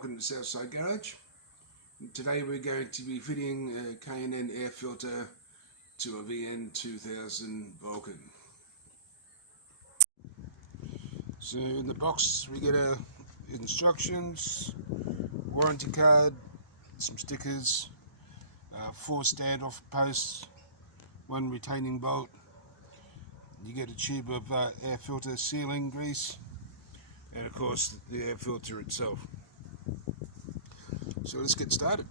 welcome to Southside Garage. Today we're going to be fitting a K&N air filter to a VN2000 Vulcan. So in the box we get our instructions, warranty card, some stickers, 4 standoff posts, 1 retaining bolt. You get a tube of air filter sealing grease, and of course the air filter itself. So let's get started.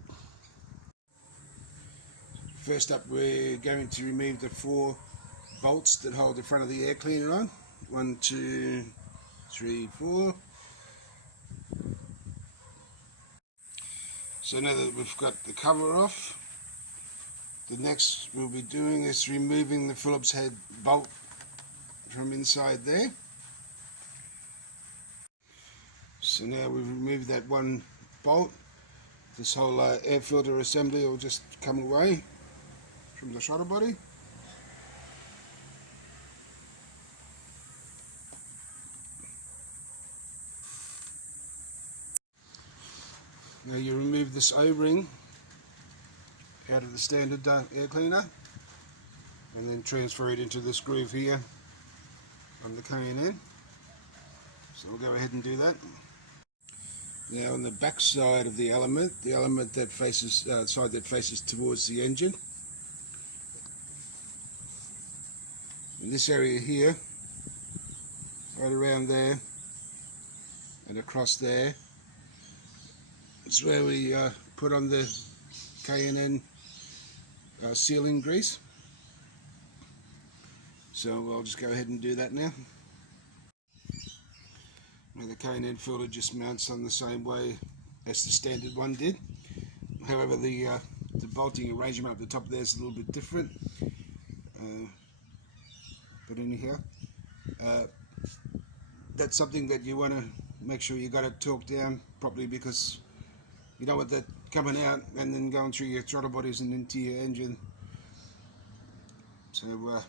First up, we're going to remove the 4 bolts that hold the front of the air cleaner on. 1, 2, 3, 4. So now that we've got the cover off, the next we'll be doing is removing the Phillips head bolt from inside there. So now we've removed that 1 bolt. This whole air filter assembly will just come away from the throttle body. Now you remove this O-ring out of the standard air cleaner and then transfer it into this groove here on the K&N. So we'll go ahead and do that. Now on the back side of the element that faces side that faces towards the engine, in this area here, right around there and across there, it's where we put on the K&N sealing grease. So I'll just go ahead and do that now. The K&N filter just mounts on the same way as the standard one did. However, the bolting arrangement up the top there is a little bit different. But anyhow, that's something that you want to make sure you got it torqued down properly, because you don't want that coming out and then going through your throttle bodies and into your engine. So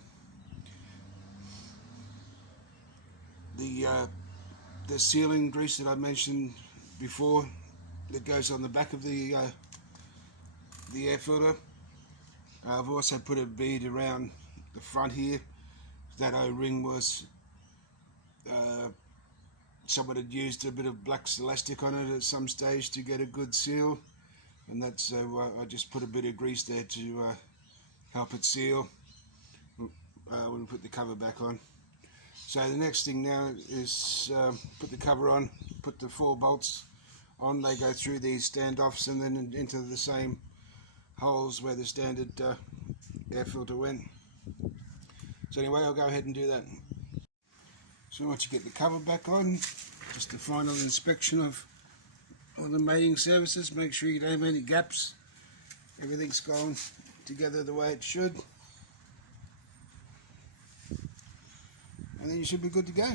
the sealing grease that I mentioned before, that goes on the back of the air filter, I've also put a bead around the front here. That O-ring was someone had used a bit of black elastic on it at some stage to get a good seal, and that's I just put a bit of grease there to help it seal when we put the cover back on. So the next thing now is put the cover on, put the 4 bolts on. They go through these standoffs and then into the same holes where the standard air filter went. So anyway, I'll go ahead and do that. So once you get the cover back on, just a final inspection of all the mating surfaces. Make sure you don't have any gaps. Everything's gone together the way it should. And then you should be good to go.